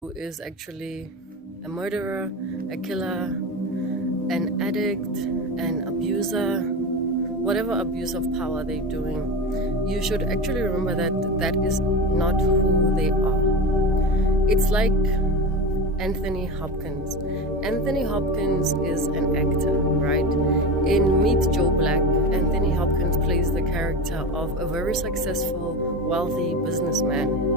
who is actually a murderer, a killer, an addict, an abuser, whatever abuse of power they're doing, you should actually remember that that is not who they are. It's like Anthony Hopkins. Anthony Hopkins is an actor, right? In Meet Joe Black, Anthony Hopkins plays the character of a very successful, wealthy businessman.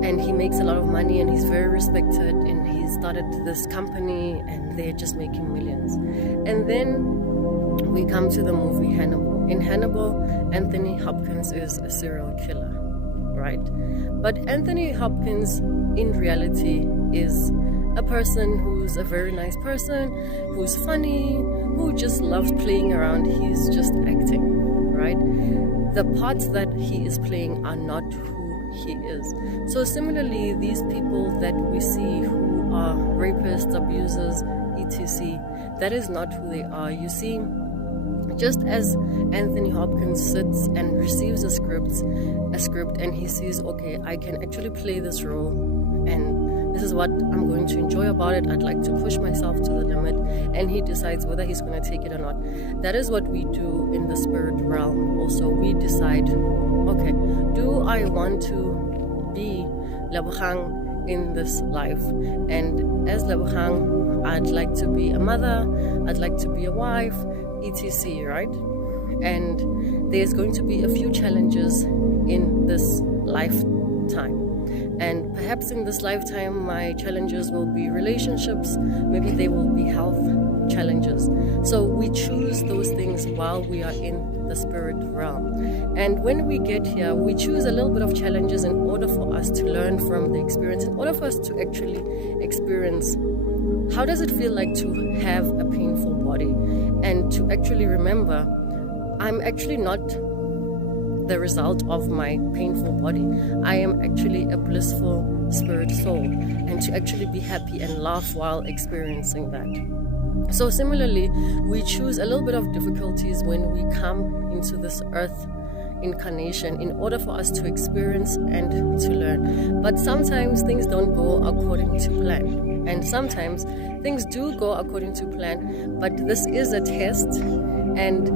And he makes a lot of money and he's very respected, and he started this company and they're just making millions. And then we come to the movie Hannibal. In Hannibal, Anthony Hopkins is a serial killer, right? But Anthony Hopkins in reality is a person who's a very nice person, who's funny, who just loves playing around. He's just acting, right? The parts that he is playing are not who he is. So similarly, these people that we see who are rapists, abusers, etc., that is not who they are. You see, just as Anthony Hopkins sits and receives a script and he sees, okay, I can actually play this role and this is what I'm going to enjoy about it. I'd like to push myself to the limit, and he decides whether he's going to take it or not. That is what we do in the spirit realm. Also, we decide, okay, do I want to be Lebogang in this life? And as Lebogang, I'd like to be a mother, I'd like to be a wife, etc., right? And there's going to be a few challenges in this lifetime. And perhaps in this lifetime, my challenges will be relationships, maybe they will be health challenges. So we choose those things while we are in the spirit realm. And when we get here, we choose a little bit of challenges in order for us to learn from the experience, in order for us to actually experience how does it feel like to have a painful body, and to actually remember, I'm actually not the result of my painful body. I am actually a blissful spirit soul, and to actually be happy and laugh while experiencing that. So similarly, we choose a little bit of difficulties when we come into this earth incarnation in order for us to experience and to learn. But sometimes things don't go according to plan, and sometimes things do go according to plan, but this is a test, and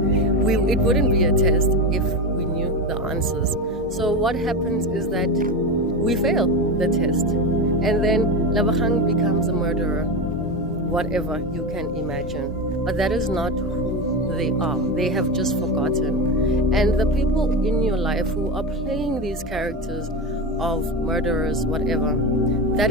it wouldn't be a test if we knew the answers. So what happens is that we fail the test, and then Lebogang becomes a murderer, whatever you can imagine. But that is not who they are. They have just forgotten. And the people in your life who are playing these characters of murderers, whatever, that is